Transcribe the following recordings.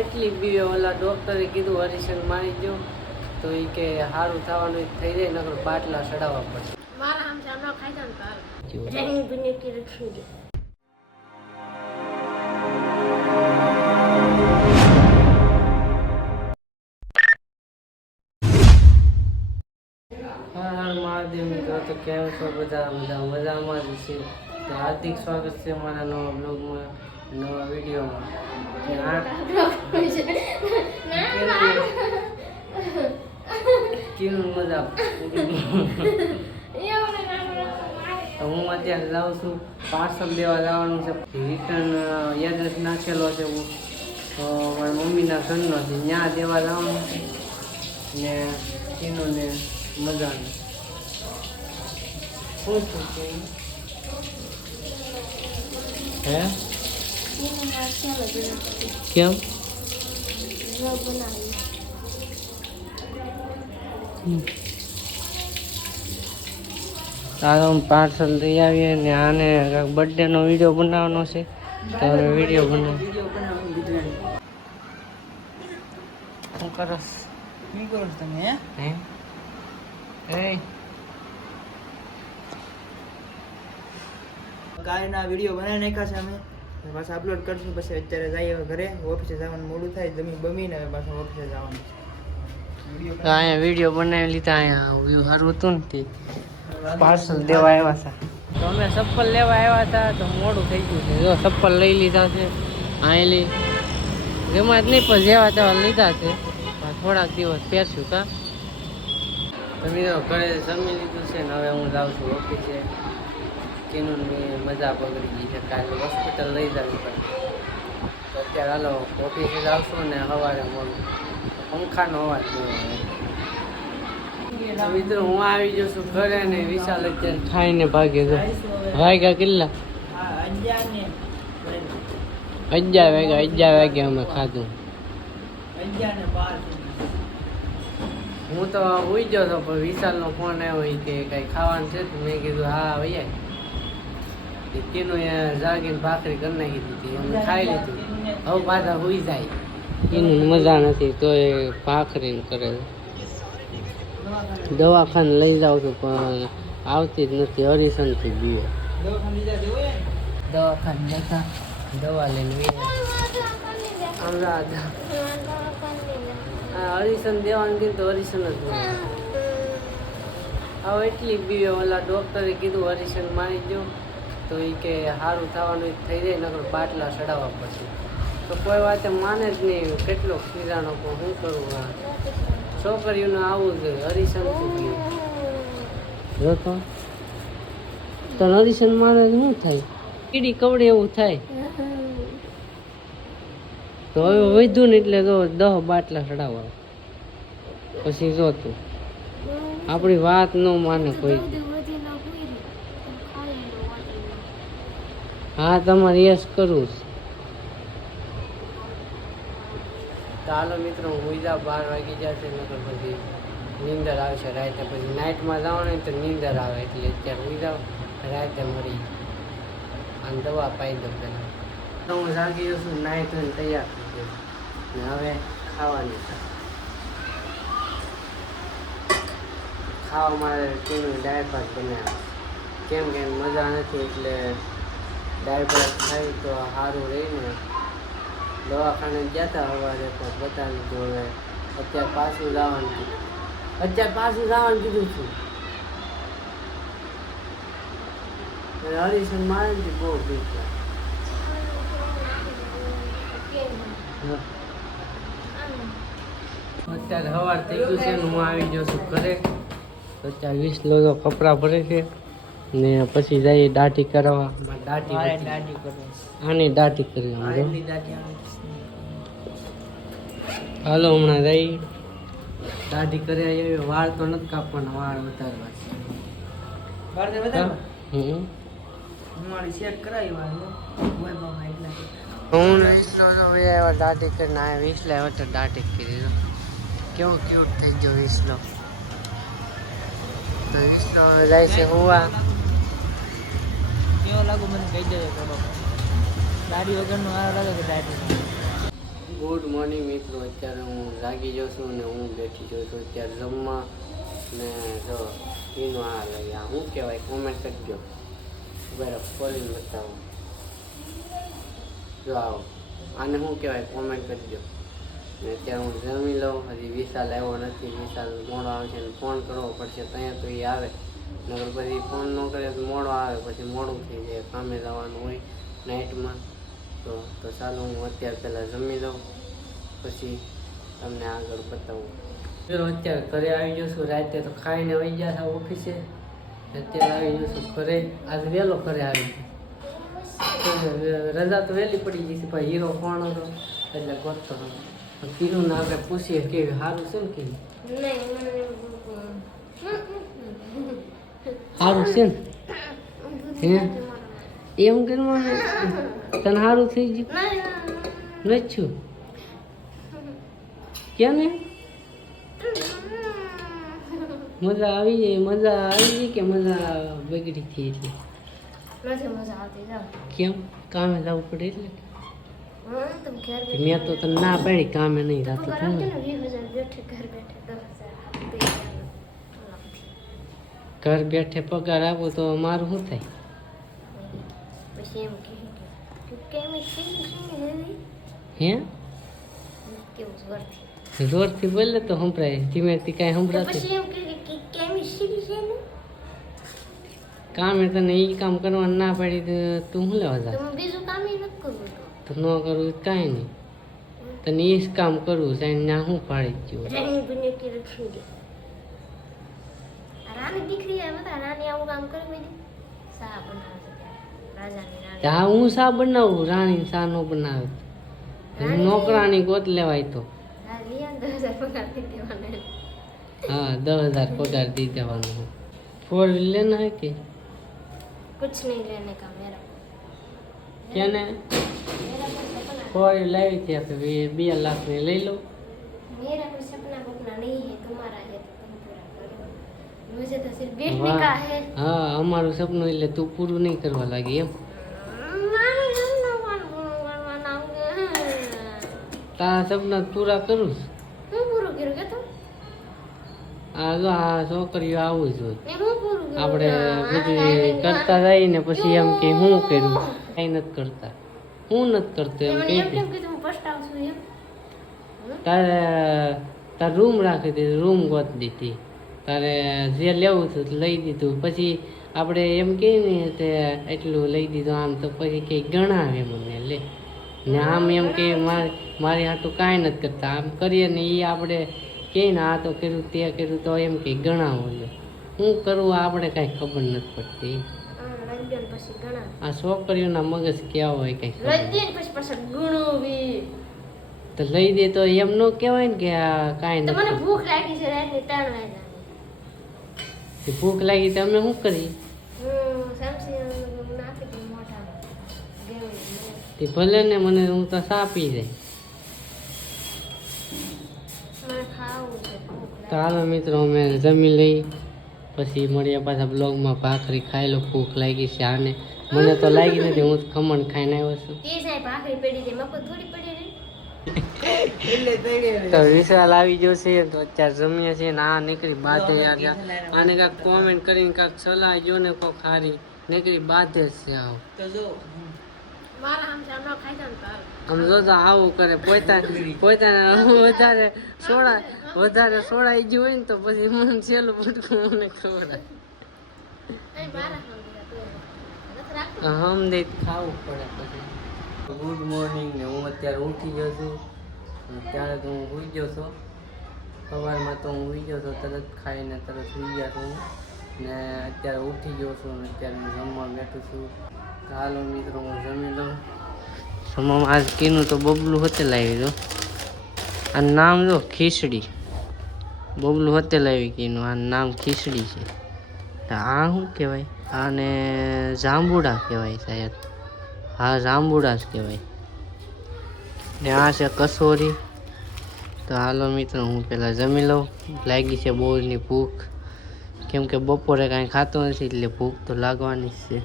એટલી બી ઓલા ડોક્ટરે કીધું હરીશન મારી દો તો એ કે સારું થવાનું થઈ જાય નકર બાટલા ચડાવવા પડશે. મારા આમ સામનો ખાઈ જાન તાર જણી બની કે રખી મહાદેવ મિત્રો તો કેમ છો બધા મજામાં જ છે. તો હાર્દિક સ્વાગત છે અમારા નવા બ્લોગમાં, નવા વિડીયોમાં. કેવું મજા હું અત્યારે જાઉં છું, પાર્સલ દેવા જવાનું છે. રિટર્ન એડ્રેસ નાખેલો છે હું તો મારી મમ્મીના ઘરનો છે, ત્યાં દેવા જવાનું છે ને એનું ને મજાનું શું શું હે કેમ તારો પાર્સલ લઈ આવીએ ને આને બર્થડે નો વિડીયો બનાવવાનો છે તો વિડીયો બનાવ. શું કરસ? શું કરો છો તમે? હે કાલના વિડીયો બનાવી નાખ્યા છે અમે, પાછા અપલોડ કરશું. પછી અત્યારે જઈએ ઘરે, ઓફિસે જવાનું મોડું થાય, જમી બમીને પાછું ઓફિસે જવાનું. અહીંયા વિડીયો બનાવી લીધા. અહીંયા સારું હતું ને પાર્સલ દેવા આવ્યા હતા તો અમે ચપ્પલ લેવા આવ્યા હતા તો મોડું થઈ ગયું છે. જો ચપ્પલ લઈ લીધા છે, અહીં જેમાં જ નહીં પણ જેવા તેવા લીધા છે, થોડાક દિવસ પહેરશું કા. તમે તો ઘરે જમી લીધું છે ને હવે હું જાઉં છું ઓફિસે. કેનું મજા બગડી ગઈ છે, કાલે હોસ્પિટલ લઈ જવી પડે તો અત્યારે હાલો ઓફિસે જ આવશું ને સવારે મોડું પંખાનો અવાજ નહીં. મિત્રો હું આવી જઉં છું ઘરે ને વિશાલ અત્યારે ખાઈને ભાગે છે. વાગ્યા કેટલા? 11 વાગ્યા અમે ખાધું. હું તો ઉઈ ગયો હતો પણ વિશાલનો ફોન આવ્યો કે કઈ ખાવાનું છે તો મેં કીધું હા ભૈયા. તેનું જાગીને ભાખરી કરી નાખી દીધી, અમે ખાઈ લીધું. હવે પાછા હોઈ જાય એનું મજા નથી તો એ ભાખરી કરે. દવાખાને લઈ જાઉં છું પણ આવતી જ નથી, હરીશનથી બીએ. દવાખાને જતા દવા લઈને હરીશન દેવાનું કીધું તો હરીશન જ હવે એટલી બી ઓલા ડોક્ટરે કીધું હરીશન મારી દો તો એ કે સારું થવાનું થઈ જાય નકર બાટલા ચડાવવા પડશે. તો કોઈ વાતે માને જ નહીં, કેટલો ખીરાણો પણ શું કરવું. આ છોકરીઓને આવું જોઈએ, હરીશન જો તો હરીશન માને શું થાય, કીડી કવડે એવું થાય. તો હવે વધ્યું ને એટલે તો 10 બાટલા ચડાવવા પછી જો તું આપણી વાત ન માને કોઈ. હા તમારે યસ કરવું છે. ચાલો મિત્રો હું હોઈ જાઉં, 12 વાગી જશે નકર પછી નીંદર આવશે રાતે. પછી નાઇટમાં જવાનું તો નીંદર આવે એટલે અત્યારે હોઈ જાઉં, રાતે મળી અને દવા પાઈ દઉં પહેલાં. તો હું જાગી જઉં છું, નાઇટ હોય તૈયાર થઈ ગયું ને હવે ખાવાની ખાવા મારે તેનું દાળ ભાત બનાવ્યા. કેમ કે મજા નથી એટલે દાળ ભાત ખાઈ તો સારું રહીને. દવાખાને ગયા હતા સવારે તો બતાવી દીધું. હવે અત્યારે પાછું જવાનું કીધું છું. હરીશન મારે બહુ બીક અત્યારે સવાર થઈ ગયું છે ને હું આવી ગયો છું ઘરે. તો અત્યારે 20 લોકો કપડાં ભરે છે ને પછી જઈએ દાઢી કરવા. આની દાઢી કરી હાલો હમણાં જઈ દાઢી કરી આવી. વાળ તો નથી કાપવાના, વાળ વધારવા છે. હું દાઢી કરીને આવ્યા. વિસલો દાઢી કરી કેવું ક્યુટ થઈ ગયો વિસલો. તો વિસલો જાય છે હુવા. કેવો લાગુ મને કહી દેજો. દાઢી વગરનું સારું લાગે કે દાઢી ગુડ મોર્નિંગ મિત્રો. અત્યારે હું જાગી જાઉં છું અને હું બેઠી જાઉં છું અત્યારે જમવા. ને જો એનું આ લઈ આ શું કહેવાય કોમેન્ટ કરજો. બરાબર ખોલીને બતાવો. જો આવો આને શું કહેવાય કોમેન્ટ કરજો. ને અત્યારે હું જમી લઉં. હજી વિશાલ આવ્યો નથી. વિશાલ મોડો આવશે ને ફોન કરવો પડશે ત્યાં તો એ આવે. નગર પછી ફોન ન કરે તો મોડો આવે પછી મોડું થઈ જાય. કામે જવાનું હોય નાઇટમાં. તો ચાલો હું અત્યારે પહેલાં જમી લઉં પછી તમને આગળ બતાવું. અત્યારે ઘરે આવી જશું. રાતે તો ખાઈને વહી ગયા હતા ઓફિસે. અત્યારે આવી જશું ઘરે. આજે વહેલો ઘરે આવી રજા તો વહેલી પડી ગઈ છે. ભાઈ હીરો ફોન હતો એટલે ગોતતો હતો. કીધું ને આપણે પૂછીએ કે સારું છે ને કીધું સારું છે ને એમ કરવાનું તને સારું થઈ ગયું નથી છું કેમ ને મજા આવી જાય કે મજા બગડી થઈ એટલે કેમ કામે જવું પડે એટલે મેં તો તને ના પાડી કામે નહીં રાતું ઘર બેઠે પગાર આપો તો મારું શું થાય હે જોરથી બોલે તો સંભળાય. ધીમેથી કાંઈ સંભળાતું કામે તને એ કામ કરવાનું ના પાડી તો તું શું લેવા જા તો ન કરવું કાંઈ નહીં. તને એ જ કામ કરવું સાહેબ ના શું પાડી ગયું. હા હું શા બનાવું રાણી શા નો બનાવે નોકરાણી ગોત લેવાય તો हाँ 10,000 पगार दी देवानो. 4 व्हीलर लेना है कि कुछ नहीं लेने का मेरा क्या ने 4 लावी थी आप 2 लाख में ले लो. मेरा कोई सपना बपना नहीं है. तुम्हारा है तो तुम पूरा करो. मुझे तो सिर्फ बैठने का है. हाँ हमाરું સપનું એટલે તું પૂરું નહીં કરવા લાગી એમ. તારા સપના પૂરા કરું હું પૂરું કર્યું કે તું આ જો આ છોકરીઓ આવું જ હોય. હું પૂરું આપણે બધું કરતા જઈએ ને પછી એમ કે હું કર્યું કઈ નથી કરતા હું નથી કરતો એમ કહી દે. તારે રૂમ રાખી દીધી રૂમ ગોત દીધી. તારે જે લેવું હતું લઈ દીધું. પછી આપણે એમ કહીએ ને તે એટલું લઈ દીધું આમ તો પછી કંઈ ગણાવે મને લે ને આમ એમ કે મારી હાટું કાંઈ નથી કરતા આમ કરીએ ને એ આપણે કહે ને આ તો કર્યું તે કર્યું તો એમ કે ગણાવો લે હું કરવું આપણે કાંઈ ખબર નથી પડતી. આ છોકરીઓના મગજ કેવા હોય કંઈ તો લઈ દે તો એમ ન કહેવાય ને કે આ કાંઈ નથી. ભૂખ લાગી છે રાતની 3 વાગ્યા ભૂખ લાગી તો અમે શું કરીએ તે ભલે ને મને હું તો સા પી જાય. તો હાલો મિત્રો અમે જમી લઈ પછી મળીએ પાછા બ્લોગમાં. ભાખરી ખાઈ લો ભૂખ લાગી છે આને મને તો લાગી નથી. હું ખમણ ખાઈને આવ્યો છું. તો વિશાલ આવી ગયો છે તો અત્યારે જમીએ છીએ ને આ નીકળી બાધે યાર આને કાંઈક કોમેન્ટ કરીને કાંઈક સલાહ જો ને કોઈક હારી નીકળી બાધે છે. આવો આમ જો તો આવું કરે પોતાને વધારે સોડાઈ ગયું હોય ને તો પછી મને છેલ્લું બધું મને ખવડાવે. હમદે ખાવું પડે પછી. ગુડ મોર્નિંગ ને હું અત્યારે ઉઠી ગયો છું. ત્યારે તો હું સૂઈ ગયો છું. સવારમાં તો હું સૂઈ ગયો છું તરત ખાઈને તરત સૂઈ ગયા છું ને અત્યારે ઉઠી ગયો છું ને અત્યારે હું જમવા બેઠું છું. હાલો મિત્રો હું જમી લઉં. જમવામાં આજ કીનું તો બબલું હોટેલ આવી દો. આ નામ જો ખીચડી બબલું હોટેલ આવી કીનું આ નામ ખીચડી છે. આ શું કહેવાય આને જાંબુડા કહેવાય શાયદ. હા જાંબુડા જ કહેવાય ને આ છે કસોરી. તો હાલો મિત્રો હું પહેલાં જમી લઉં. લાગી છે બોરની ભૂખ કેમ કે બપોરે કાંઈ ખાતો નથી એટલે ભૂખ તો લાગવાની જ છે.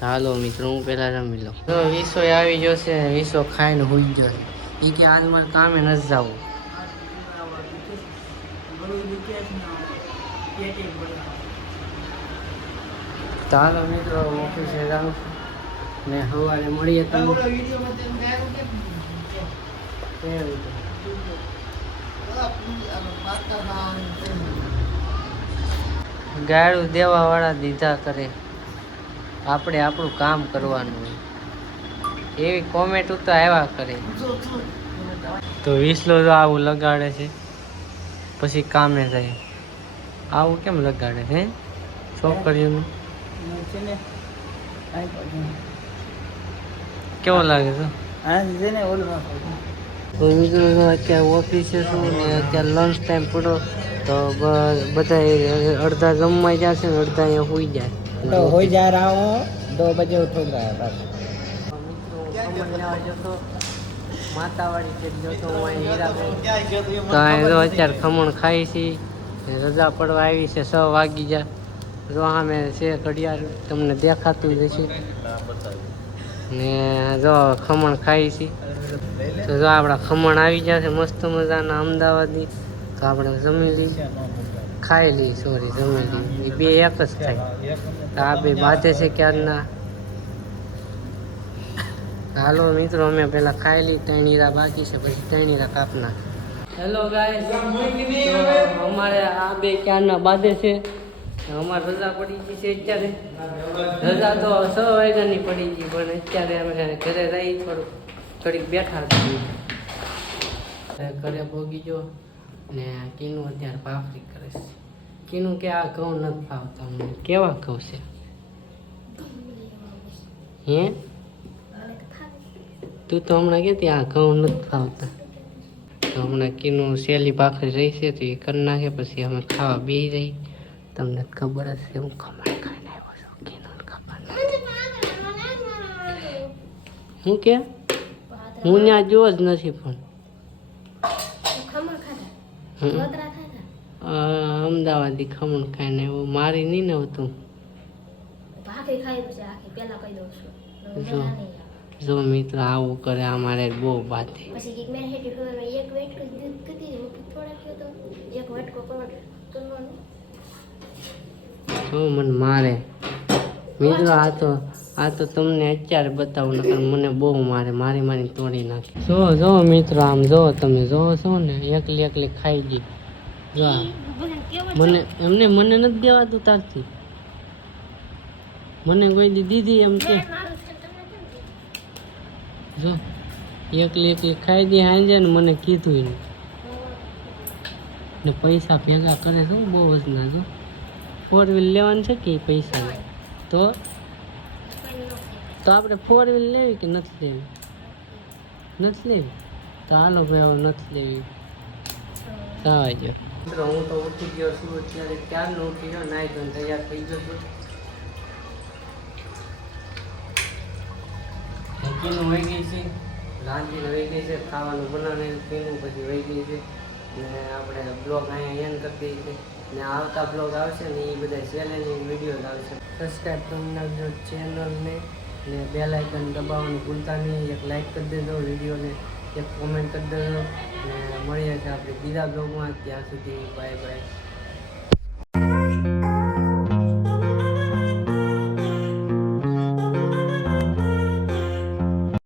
હાલો મિત્રો હું પહેલાં જમી લઉં. તો વિસો આવી ગયો છે વિસો ખાઈને સૂઈ ગયો. એ કે હાલ મારે કામે નથી જવું. ચાલો મિત્રો ઓફિસે જાઉં ને સવારે મળીએ તમે. ગાળું દેવા વાળા દીધા કરે, આપણે આપણું કામ કરવાનું હોય એવી કોમેન્ટ તો આવ્યા કરે. તો વિસલો તો આવું લગાડે છે પછી કામે જાય. આવું કેમ લગાડે છે છોકરીઓનું? કેવો લાગે છે? તો મિત્રો અત્યારે ઓફિસે છું ને અત્યારે લંચ ટાઈમ પડો તો બધા અડધા જમવા જશે ને અડધા અહીંયા હોઈ જાય. तो हो जा रहा हूँ 2 बजे उठूंगा बस. મિત્રો ખમણ લેવા જતો માતાવાડી છે જતો હું અહીં હીરાબેન. તો અહીં જો અત્યારે ખમણ ખાઈ છી. રજા પડવા આવી છે 6 વાગી જાય. જો સામે છે ઘડિયાળ તમને દેખાતું જ હશે ને. જો ખમણ ખાઈ છી તો જો આપણા ખમણ આવી જશે મસ્ત મજાના અમદાવાદની. તો આપણે જમી લઈ ખાઈ લઈ સોરી જમી લઈ એ બે એક જ થાય. તો આ બે બાધે છે ક્યારના. હાલો મિત્રો અમે પેલા ખાઈ લઈ. 3 હીરા બાકી છે પછી 3 હીરા કાપના. હેલો ગાઈસ, અમારે આ બે ક્યારના બાધે છે. અમારે રજા પડી ગઈ છે અત્યારે. રજા તો 6 વાગ્યાની પડી ગઈ પણ અત્યારે અમે ઘરે રહી થોડીક બેઠા છીએ. ઘરે ભોગી ગયો ને કીનું અત્યારે ભાખરી કરે છે. કીનું કે આ ઘઉં નથી ફાવતા મને. કેવા ઘઉં છે હે? તું તો હમણાં કહેતી આ ઘઉં નથી ફાવતા. તો હમણાં કીનું સહેલી ભાખરી રહી છે તો એ કરી નાખે પછી અમે ખાવા બેસી જઈ. તમને ખબર જ છે હું ખમણ ખાઈને આવ્યો છું. કીનું ખબર હું કે હું ત્યાં જોવો જ નથી પણ અમદાવાદી ખમણ ખાઈને એવું મારી નહીં ને હતું. જો મિત્રો આવું કરે અમારે બહુ બાતે. જો મને મારે મિત્રો. આ તો તમને અત્યારે બતાવું નકર મને બહુ મારી તોડી નાખી. જો મિત્રો આમ જો તમે જોવો છો ને એકલી ખાઈ ગઈ. જો મને નથી દેવાતું તારથી. મને કોઈ દીદી એમ કે જો એકલી ખાઈ દે હાંજે ને મને કીધું એને ને પૈસા ભેગા કરે છે બહુ વજના. જો 4 વ્હીલ લેવાનું છે કે પૈસા તો આપણે 4 વ્હીલ લેવી કે નથી લેવી? તો હાલો ભાઈ હવે નથી લેવી. સાજો મિત્રો હું તો ઉઠી ગયો છું અત્યારે. ક્યારનો ઉઠી ગયો નાઈ ધોઈને તૈયાર થઈ ગયો છું. કીનું વહી ગઈ છે, રાંધીને વહી ગઈ છે, ખાવાનું બનાવીને કીનું પછી વહી ગઈ છે ને આપણે બ્લોગ અહીંયા એન્ડ કરી દઈએ છીએ ને આવતા બ્લોગ આવશે ને એ બધા ચેલેન્જિંગ વિડીયો આવશે. સબસ્ક્રાઈબ કરી નાખજો ચેનલને ને બેલ આઇકન દબાવવાનું ભૂલતા નહીં. એક લાઈક કરી દેજો વિડીયોને, એક કોમેન્ટ કરી દેજો ને મળીએ છીએ આપણે બીજા બ્લોગમાં. ત્યાં સુધી બાય બાય.